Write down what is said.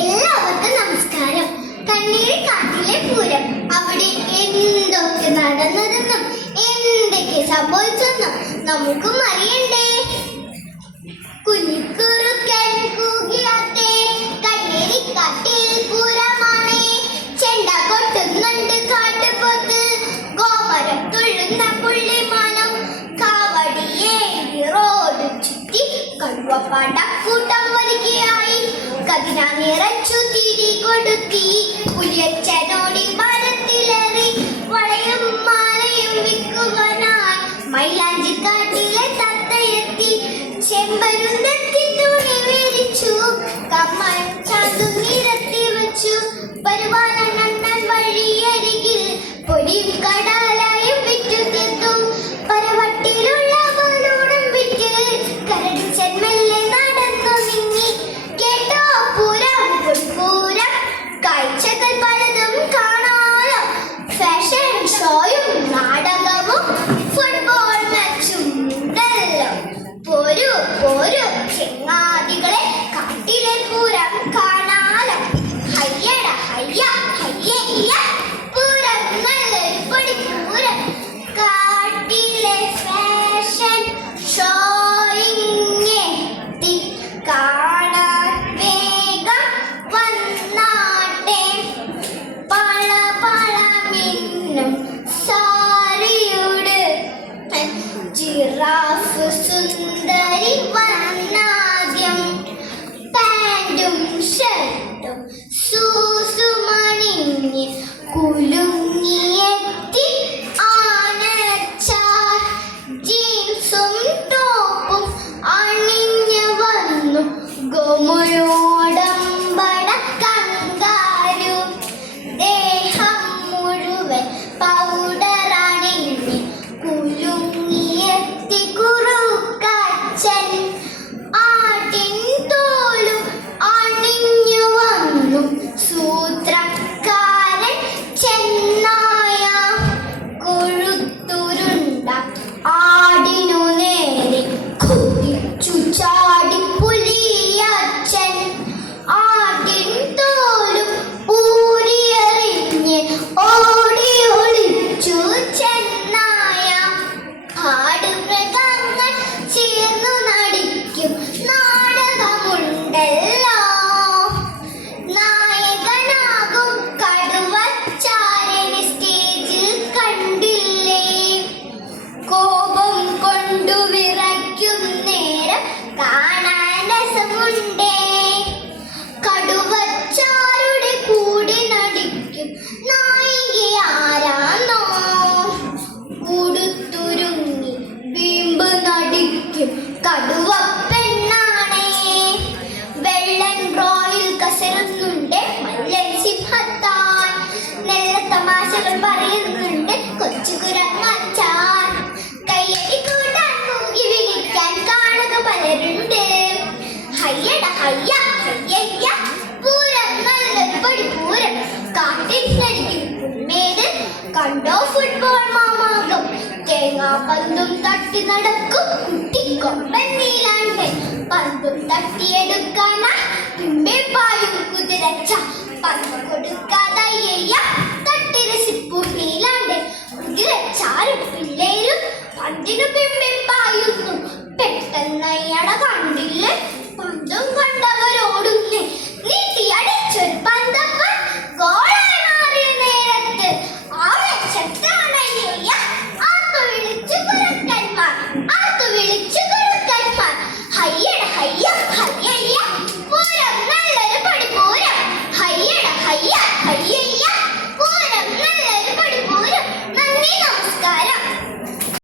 എല്ലാവർക്കും നമസ്കാരം. കണ്ണീർ കാട്ടിലെ പൂരം. അവിടെ എന്തൊക്കെ നടന്നതെന്നും എന്തൊക്കെ സംഭവിച്ചെന്നും നമുക്കും അറിയണ്ടേ. കുഞ്ഞിക്കുറുക്കൻ കൂകിയാത്തേ കണ്ണീരി കാട്ടിൽ ചെണ്ട തുള്ളുന്ന കൂട്ടം വരികയായി. കതിന നിറച്ചു തിരി കൊടുത്തി പുലിയച്ചനോട് സൂസുമണിഞ്ഞ് കുലുങ്ങിയെത്തി ആനച്ചാർ. ജീൻസും ടോപ്പും അണിഞ്ഞു വന്നു ഗോമുഴൂ കടുവ കണ്ടോ ഫുട്ബോൾ മാമാകം തേങ്ങാപ്പന്തും തട്ടി നടക്കും കുട്ടിക്കൊമ്പൻ നീലാണ്ടൻ പന്തും തട്ടിയെടുക്കാനാ പിമ്പെ പായും കുതിരച്ച. പന്ത് കൊടുക്കാതായി തട്ടി